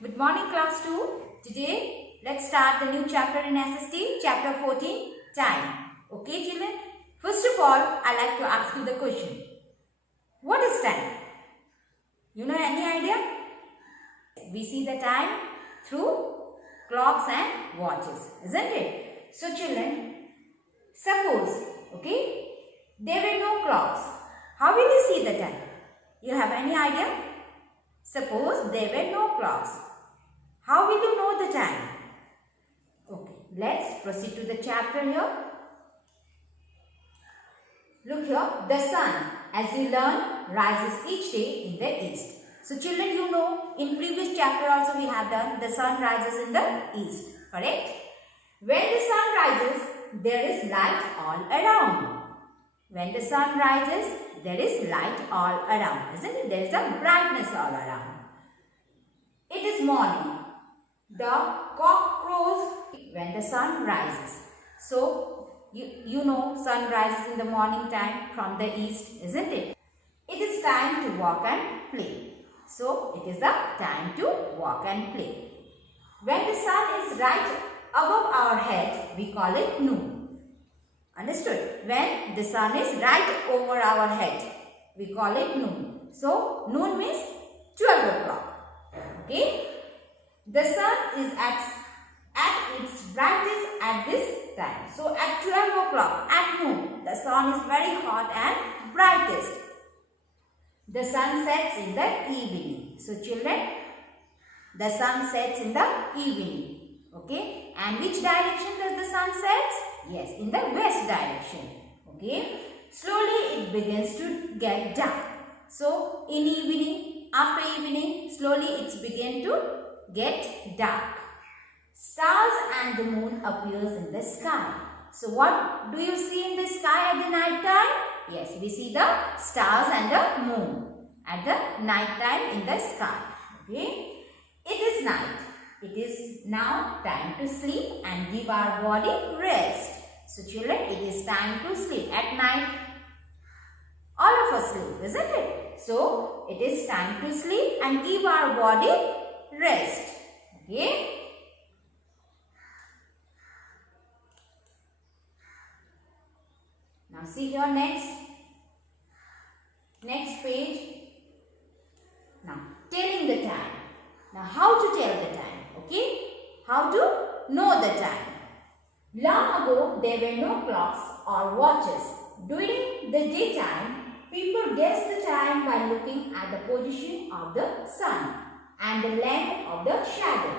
Good morning class 2. Today let's start the new chapter in SST, chapter 14, time. Okay children? First of all, I like to ask you the question. What is time? You know any idea? We see the time through clocks and watches, isn't it? So children, suppose, okay, there were no clocks. How will you see the time? You have any idea? Suppose there were no clocks. How will you know the time? Okay, let's proceed to the chapter here. Look here, the sun, as you learn, rises each day in the east. So children, you know, in previous chapter also we have done the sun rises in the east, correct? When the sun rises, there is light all around. When the sun rises, there is light all around, isn't it? There is a brightness all around. It is morning. The cock crows when the sun rises. So, you know sun rises in the morning time from the east, isn't it? It is time to walk and play. So, it is the time to walk and play. When the sun is right above our head, we call it noon. Understood? When the sun is right over our head, we call it noon. So, noon means 12 o'clock. Okay? The sun is at its brightest at this time. So, at 12 o'clock, at noon, the sun is very hot and brightest. The sun sets in the evening. So, children, the sun sets in the evening. Okay? And which direction does the sun set? Yes, in the west direction. Okay? Slowly it begins to get dark. So, in evening, after evening, slowly it's begin to get dark. Stars and the moon appears in the sky. So, what do you see in the sky at the night time? Yes, we see the stars and the moon at the night time in the sky. Okay? It is night. It is now time to sleep and give our body rest. So children, it is time to sleep. At night, all of us sleep, isn't it? So, it is time to sleep and give our body rest. Okay? Now see here next page. Now, telling the time. Now, how to tell the time? Okay? How to know the time? Long ago, there were no clocks or watches. During the daytime, people guessed the time by looking at the position of the sun and the length of the shadow.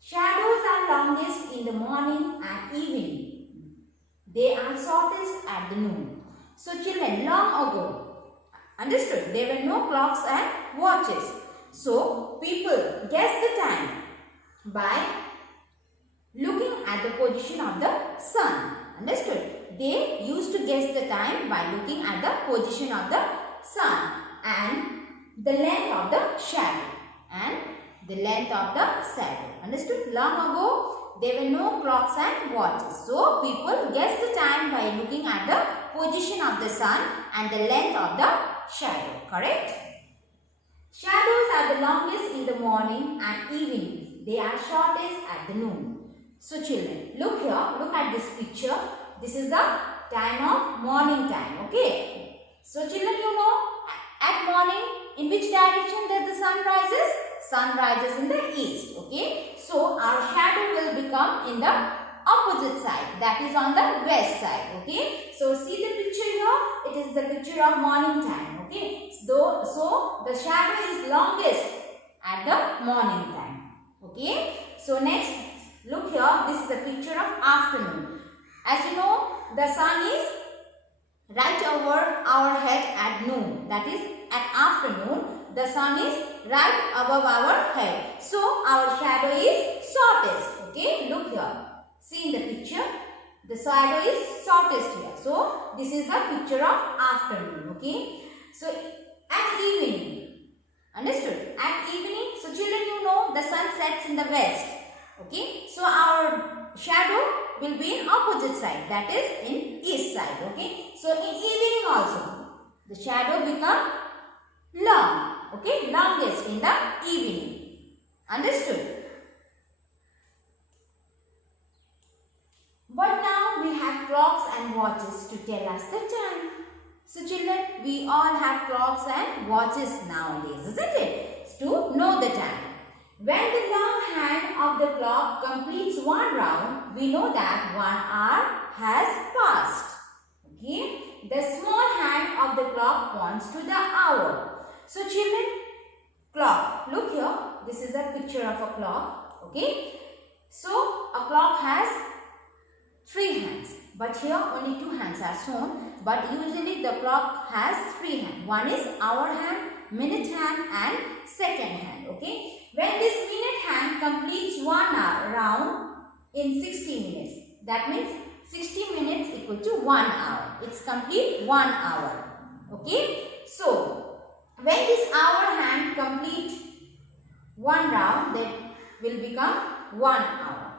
Shadows are longest in the morning and evening. They are shortest at the noon. So children, long ago, understood, there were no clocks and watches. So people guessed the time by looking at the position of the sun. Understood? They used to guess the time by looking at the position of the sun and the length of the shadow. Understood? Long ago, there were no clocks and watches. So, people guessed the time by looking at the position of the sun and the length of the shadow. Correct? Shadows are the longest in the morning and evenings. They are shortest at the noon. So, children, look here. Look at this picture. This is the time of morning time. Okay? So, children, you know, at morning, in which direction does the sun rises? Sun rises in the east. Okay? So, our shadow will become in the opposite side. That is on the west side. Okay? So, see the picture here? It is the picture of morning time. Okay? So the shadow is longest at the morning time. Okay? So, next, look here. This is a picture of afternoon. As you know, the sun is right over our head at noon. That is, at afternoon, the sun is right above our head. So, our shadow is shortest. Okay, look here. See in the picture, the shadow is shortest here. So, this is the picture of afternoon. Okay, so at evening, understood? At evening, so children, you know, the sun sets in the west. Okay, so our shadow will be in opposite side, that is in east side. Okay, so in evening also the shadow become long. Okay, longest in the evening. Understood? But now we have clocks and watches to tell us the time. So children, we all have clocks and watches nowadays, isn't it? To know the time. When the long hand of the clock completes one round, we know that 1 hour has passed. Okay? The small hand of the clock points to the hour. So children, clock. Look here. This is a picture of a clock. Okay? So a clock has 3 hands. But here only 2 hands are shown. But usually the clock has 3 hands. One is hour hand, minute hand and second hand. Okay? When this minute hand completes 1 hour round in 60 minutes. That means 60 minutes equal to 1 hour. It's complete 1 hour. Okay? So, when this hour hand complete 1 round, that will become 1 hour.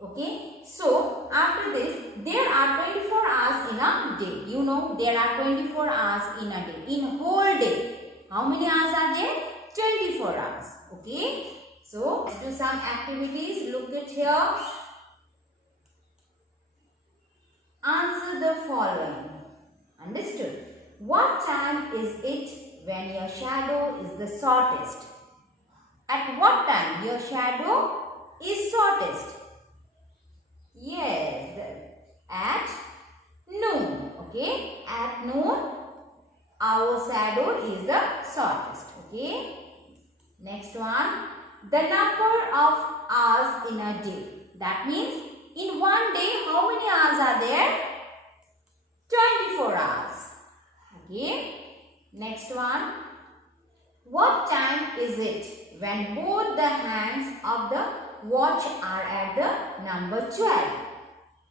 Okay? So, after this, there are 24 hours in a day. You know, there are 24 hours in a day. In whole day. How many hours are there? 24 hours. Okay? So, let's do some activities. Look at here. Answer the following. Understood? What time is it when your shadow is the shortest? At what time your shadow is shortest? Yes, at noon. Okay? At noon, our shadow is the shortest. Okay? Next one. The number of hours in a day. That means in one day, how many hours are there? 24 hours. Okay. Next one. What time is it when both the hands of the watch are at the number 12?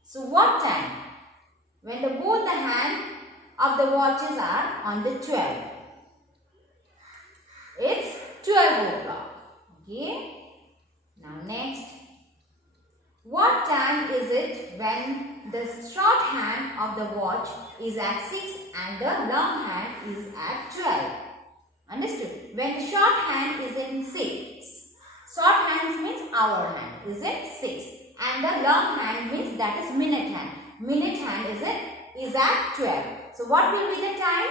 So what time? When both the hands of the watches are on the 12. It's 12 o'clock. Okay. Now next. What time is it when the short hand of the watch is at 6 and the long hand is at 12? Understood? When the short hand is in 6. Short hand means hour hand is in 6. And the long hand means that is minute hand. Minute hand is at 12. So what will be the time?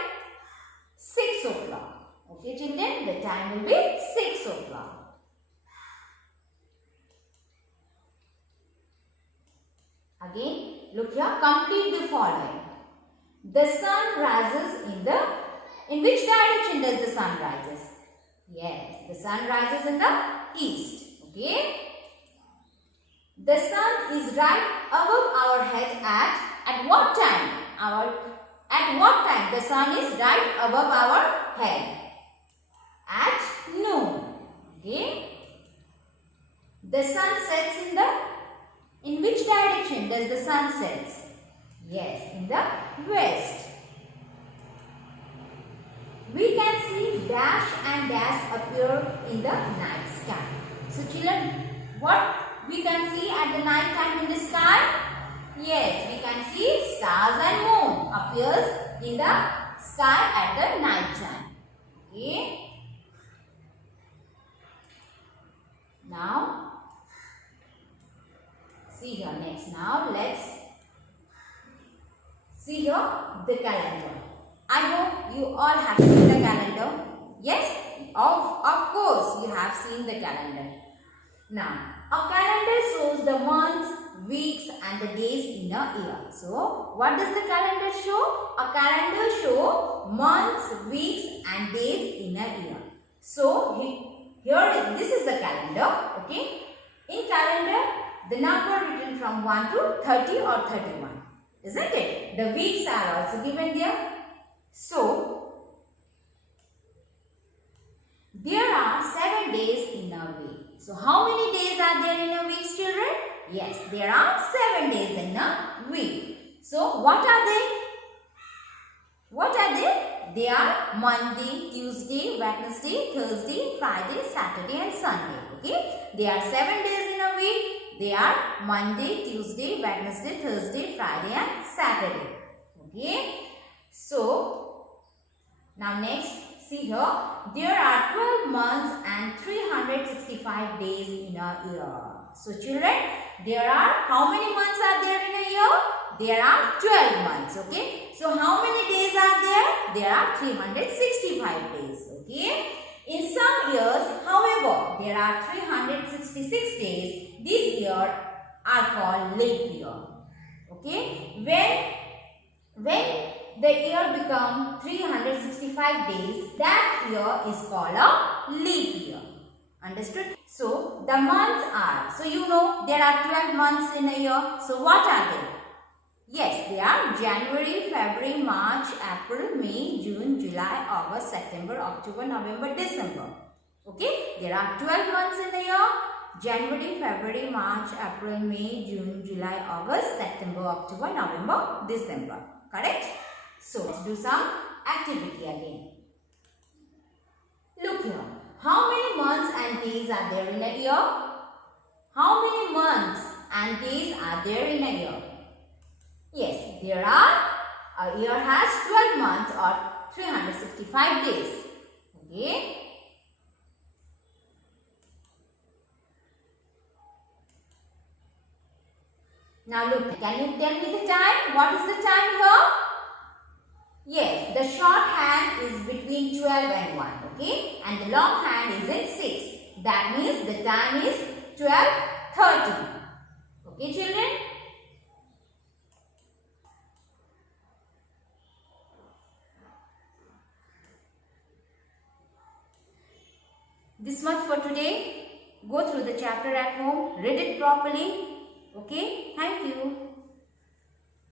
6 o'clock. Okay children, the time will be 6 o'clock. Again, look here, complete the following. The sun rises in which direction does the sun rises? Yes, the sun rises in the east. Okay. The sun is right above our head at what time? At what time the sun is right above our head? At noon. Okay. The sun sets in which direction does the sun set? Yes, in the west. We can see dash and dash appear in the night sky. So children, what we can see at the night time in the sky? Yes, we can see stars and moon appears in the sky at the night time. Okay. Now, see here next. Now let's see here the calendar. I hope you all have seen the calendar. Yes, of course you have seen the calendar. Now, a calendar shows the months, weeks and the days in a year. So, what does the calendar show? A calendar shows months, weeks and days in a year. So, this is the calendar. Okay. In calendar, the number written from 1 to 30 or 31. Isn't it? The weeks are also given there. So, there are 7 days in a week. So, how many days are there in a week, children? Yes, there are 7 days in a week. So, what are they? What are they? They are Monday, Tuesday, Wednesday, Thursday, Friday, Saturday and Sunday. Okay? They are 7 days in a week. They are Monday, Tuesday, Wednesday, Thursday, Friday and Saturday. Okay? So, now next, See here, there are 12 months and 365 days in a year. So children, there are, how many months are there in a year? There are 12 months, okay. So how many days are there? There are 365 days, okay. In some years, however, there are 366 days. This year are called leap year, okay. When the year becomes 365 days, that year is called a leap year. Understood? So, the months are, so you know there are 12 months in a year. So, what are they? Yes, they are January, February, March, April, May, June, July, August, September, October, November, December. Okay? There are 12 months in a year. January, February, March, April, May, June, July, August, September, October, November, December. Correct? So, let's do some activity again. Look here. How many months and days are there in a year? How many months and days are there in a year? Yes, there are. A year has 12 months or 365 days. Okay. Now look, can you tell me the time? What is the time here? Yes, the short hand is between 12 and 1, okay? And the long hand is in 6. That means the time is 12:30. Okay, children? This much for today. Go through the chapter at home. Read it properly. Okay? Thank you.